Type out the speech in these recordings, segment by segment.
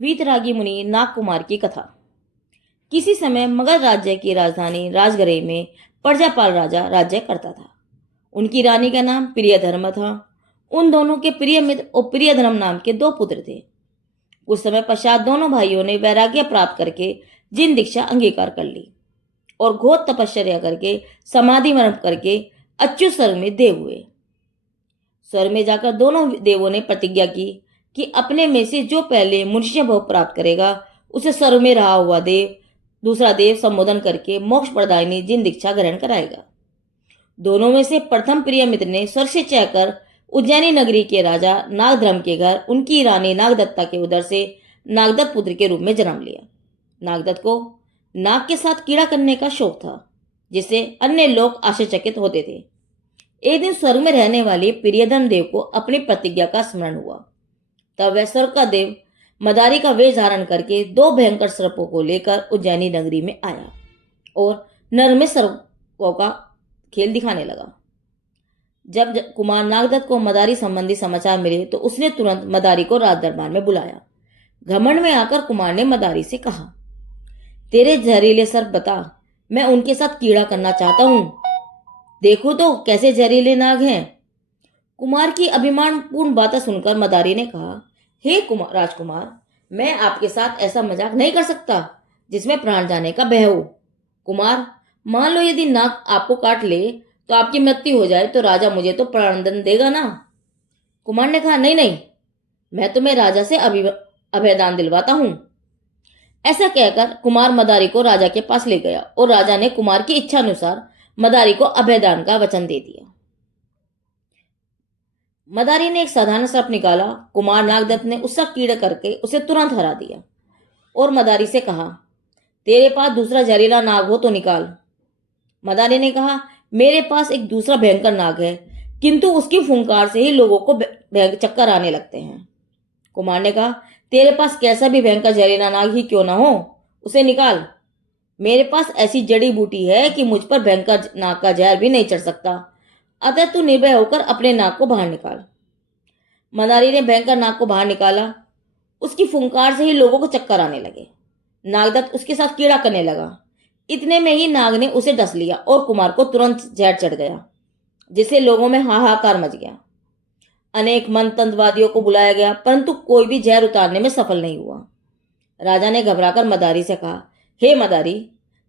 वीतरागी मुनि नागकुमार की कथा। किसी समय मगध राज्य की राजधानी राजगृह में प्रजापाल राजा राज्य करता था। उनकी रानी का नाम प्रियधर्म था। उन दोनों के प्रिय मित्र और प्रियधर्म नाम के दो पुत्र थे। कुछ समय पश्चात दोनों भाइयों ने वैराग्य प्राप्त करके जिन दीक्षा अंगीकार कर ली और घोर तपश्चर्या करके समाधि मरण करके अच्युत स्वर्ग में देव हुए। स्वर्ग में जाकर दोनों देवों ने प्रतिज्ञा की कि अपने में से जो पहले मनुष्य भोग प्राप्त करेगा उसे स्वर्ग में रहा हुआ देव दूसरा देव संबोधन करके मोक्ष प्रदायिनी जिन दीक्षा ग्रहण कराएगा। दोनों में से प्रथम प्रिय मित्र ने स्वर्ग से चढ़कर उज्जैनी नगरी के राजा नागधर्म के घर उनकी रानी नागदत्ता के उदर से नागदत्त पुत्र के रूप में जन्म लिया। नागदत्त को नाग के साथ कीड़ा करने का शौक था, जिससे अन्य लोग आश्चर्यचकित होते थे। एक दिन स्वर्ग में रहने वाले प्रियधर्म देव को अपनी प्रतिज्ञा का स्मरण हुआ। तब वह स्वर्ग का देव मदारी का वेश धारण करके दो भयंकर सर्पों को लेकर उज्जैनी नगरी में आया और नर में सर्पों का खेल दिखाने लगा। जब कुमार नागदत्त को मदारी संबंधी समाचार मिले तो उसने तुरंत मदारी को राज दरबार में बुलाया। घमंड में आकर कुमार ने मदारी से कहा, तेरे जहरीले सर्प बता, मैं उनके साथ कीड़ा करना चाहता हूं। देखो तो कैसे जहरीले नाग हैं। कुमार की अभिमानपूर्ण बातें सुनकर मदारी ने कहा, हे राजकुमार, मैं आपके साथ ऐसा मजाक नहीं कर सकता जिसमें प्राण जाने का भय हो। कुमार, मान लो यदि नाग आपको काट ले तो आपकी मृत्यु हो जाए तो राजा मुझे तो प्राणदंड देगा ना। कुमार ने कहा, नहीं नहीं, मैं तुम्हें राजा से अभयदान दिलवाता हूं। ऐसा कहकर कुमार मदारी को राजा के पास ले गया और राजा ने कुमार की इच्छा अनुसार मदारी को अभयदान का वचन दे दिया। मदारी ने एक साधारण सर्प निकाला। कुमार नागदत्त ने उसका कीड़ा करके उसे तुरंत हरा दिया और मदारी से कहा, तेरे पास दूसरा जहरीला नाग हो तो निकाल। मदारी ने कहा, मेरे पास एक दूसरा भयंकर नाग है, किंतु उसकी फुंकार से ही लोगों को चक्कर आने लगते हैं। कुमार ने कहा, तेरे पास कैसा भी भयंकर जहरीला नाग ही क्यों ना हो, उसे निकाल। मेरे पास ऐसी जड़ी बूटी है कि मुझ पर भयंकर नाग का जहर भी नहीं चढ़ सकता, अतः तू निर्भय होकर अपने नाग को बाहर निकाल। मदारी ने भयंकर नाग को बाहर निकाला। उसकी फुंकार से ही लोगों को चक्कर आने लगे। नागदत्त उसके साथ कीड़ा करने लगा। इतने में ही नाग ने उसे डस लिया और कुमार को तुरंत जहर चढ़ गया, जिससे लोगों में हाहाकार मच गया। अनेक मंत्रवादियों को बुलाया गया, परंतु कोई भी जहर उतारने में सफल नहीं हुआ। राजा ने घबराकर मदारी से कहा, हे मदारी,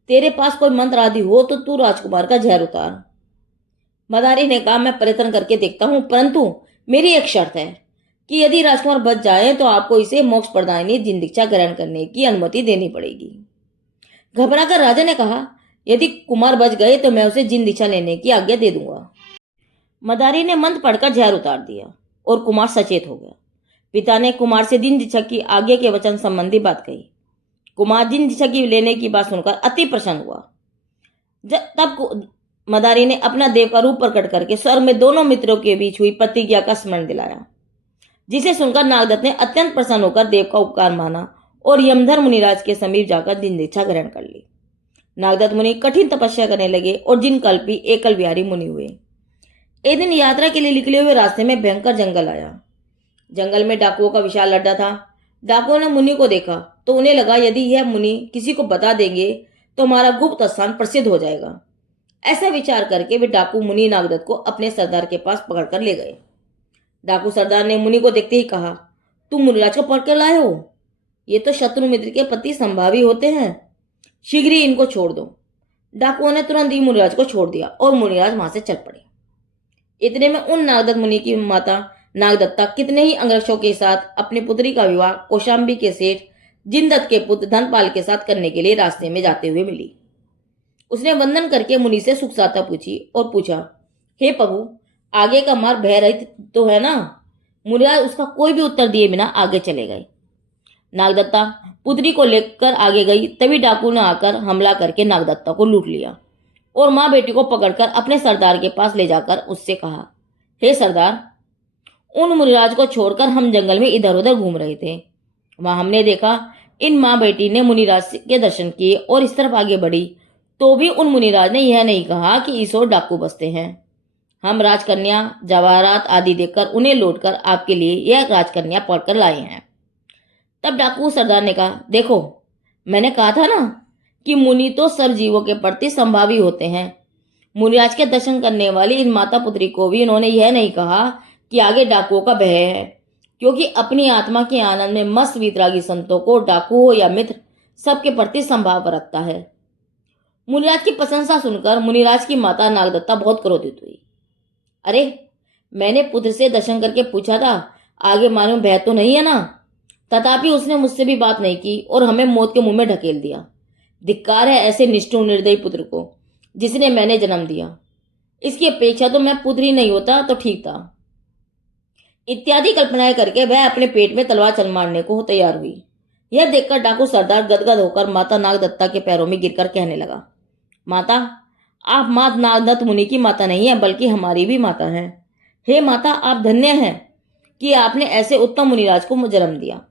तेरे पास कोई मंत्र आदि हो तो तू राजकुमार का जहर उतार। मदारी ने कहा, मैं प्रयत्न करके देखता हूं, परंतु मेरी एक शर्त है कि यदि राजकुमार बच जाए तो आपको इसे मोक्ष प्रदायिनी जिन दीक्षा ग्रहण करने की अनुमति देनी पड़ेगी। घबराकर राजा ने कहा, यदि कुमार बच गए तो मैं उसे जिन दीक्षा लेने की आज्ञा दे दूंगा। मदारी ने मंत्र पढ़कर जहर उतार दिया और कुमार सचेत हो गया। पिता ने कुमार से जिन दीक्षा की आज्ञा के वचन संबंधी बात कही। कुमार जिन दीक्षा की लेने की बात सुनकर अति प्रसन्न हुआ। तब मदारी ने अपना देव का रूप प्रकट करके स्वर्ग में दोनों मित्रों के बीच हुई प्रतिज्ञा का स्मरण दिलाया, जिसे सुनकर नागदत्त ने अत्यंत प्रसन्न होकर देव का उपकार माना और यमधर्म मुनिराज के समीप जाकर जिन दीक्षा ग्रहण कर ली। नागदत्त मुनि कठिन तपस्या करने लगे और जिन कल्पी एकल विहारी मुनि हुए। एक दिन यात्रा के लिए निकले हुए रास्ते में भयंकर जंगल आया। जंगल में डाकुओं का विशाल अड्डा था। डाकुओं ने मुनि को देखा तो उन्हें लगा, यदि यह मुनि किसी को बता देंगे तो हमारा गुप्त स्थान प्रसिद्ध हो जाएगा। ऐसा विचार करके वे डाकू मुनि नागदत्त को अपने सरदार के पास पकड़कर ले गए। डाकू सरदार ने मुनि को देखते ही कहा, तुम मुनिराज को पकड़ लाए हो? ये तो शत्रु मित्र के पति संभावी होते हैं, शीघ्र ही इनको छोड़ दो। डाकुओं ने तुरंत ही मुनिराज को छोड़ दिया और मुनिराज वहां से चल पड़े। इतने में उन नागदत्त मुनि की माता नागदत्ता कितने ही अंगरक्षकों के साथ अपनी पुत्री का विवाह कौशाम्बी के सेठ जिनदत्त के पुत्र धनपाल के साथ करने के लिए रास्ते में जाते हुए मिली। उसने वंदन करके मुनि से सुख साता पूछी और पूछा, हे प्रभु, आगे का मार्ग भय रहित तो है ना? मुनिराज उसका कोई भी उत्तर दिए बिना आगे चले गए। नागदत्ता पुत्री को लेकर आगे गई, तभी डाकू ने आकर हमला करके नागदत्ता को लूट लिया और मां बेटी को पकड़कर अपने सरदार के पास ले जाकर उससे कहा, हे सरदार, उन मुनिराज को छोड़कर हम जंगल में इधर उधर घूम रहे थे। वहां हमने देखा इन मां बेटी ने मुनिराज के दर्शन किए और इस तरफ आगे बढ़ी तो भी उन मुनिराज ने यह नहीं कहा कि इस ओर डाकू बसते हैं। हम राजकन्या जवाहरात आदि देखकर उन्हें लौटकर आपके लिए यह राजकन्या पढ़कर लाए हैं। तब डाकू सरदार ने कहा, देखो, मैंने कहा था ना कि मुनि तो सब जीवों के प्रति संभावी होते हैं। मुनिराज के दर्शन करने वाली इन माता पुत्री को भी उन्होंने यह नहीं कहा कि आगे डाकुओं का भय है, क्योंकि अपनी आत्मा के आनंद में मस्त वीतरागी संतों को डाकू हो या मित्र सबके प्रति संभाव रखता है। मुनिराज की प्रशंसा सुनकर मुनिराज की माता नागदत्ता बहुत क्रोधित हुई। अरे, मैंने पुत्र से दर्शन करके पूछा था, आगे मालूम भय तो नहीं है ना? तथापि उसने मुझसे भी बात नहीं की और हमें मौत के मुंह में ढकेल दिया। धिक्कार है ऐसे निष्ठुर निर्दयी पुत्र को, जिसने मैंने जन्म दिया। इसकी अपेक्षा तो मैं पुत्र ही नहीं होता तो ठीक था। इत्यादि कल्पनाएं करके वह अपने पेट में तलवार चल मारने को तैयार हुई। यह देखकर डाकू सरदार गदगद होकर माता नागदत्ता के पैरों में गिरकर कहने लगा, माता, आप मात नागदत्त मुनि की माता नहीं है, बल्कि हमारी भी माता है। हे माता, आप धन्य हैं कि आपने ऐसे उत्तम मुनिराज को जन्म दिया।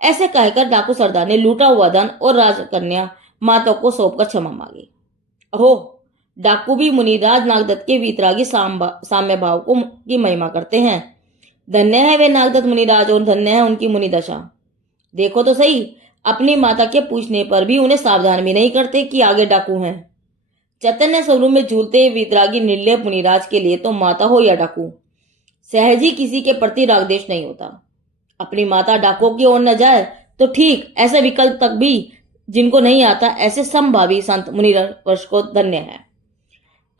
ऐसे कहकर डाकू सरदार ने लूटा हुआ धन और राजकन्या माता को सौंपकर क्षमा मांगी। अहो, डाकू भी मुनिराज नागदत्त के वीतरागी साम्य भाव को की महिमा करते हैं। धन्य है वे नागदत्त मुनिराज और धन्य है उनकी मुनि दशा। देखो तो सही, अपनी माता के पूछने पर भी उन्हें सावधान भी नहीं करते कि आगे डाकू हैं। चैतन्य स्वरूप में झूलते वीतरागी निर्लेप मुनिराज के लिए तो माता हो या डाकू, सहज ही किसी के प्रति रागदेश नहीं होता। अपनी माता डाकुओं की ओर न जाए तो ठीक, ऐसे विकल्प तक भी जिनको नहीं आता, ऐसे समभावी संत मुनिवर्ष को धन्य है।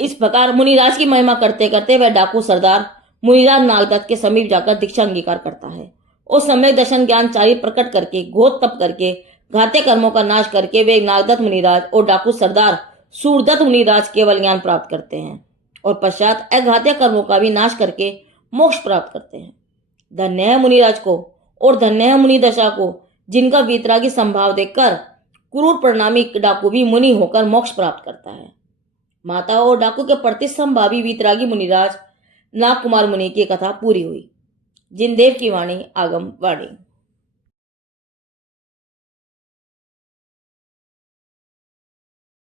इस प्रकार मुनिराज की महिमा करते करते वह डाकू सरदार मुनिराज नागदत्त के समीप जाकर दीक्षा अंगीकार करता है। उस समय दर्शन ज्ञान चारि प्रकट करके, घोर तप करके, घाते कर्मों का नाश करके वे नागदत्त मुनिराज और डाकू सरदार सूरदत्त मुनिराज केवल ज्ञान प्राप्त करते हैं और पश्चात अघाते कर्मों का भी नाश करके मोक्ष प्राप्त करते हैं। धन्य है मुनिराज को और धन्य है मुनि दशा को, जिनका वीतरागी संभाव देखकर क्रूर परिणामी डाकू भी मुनि होकर मोक्ष प्राप्त करता है। माता और डाकू के प्रति संभावी वीतरागी मुनिराज नाग कुमार मुनि की कथा पूरी हुई। जिनदेव की वाणी आगम वाणी।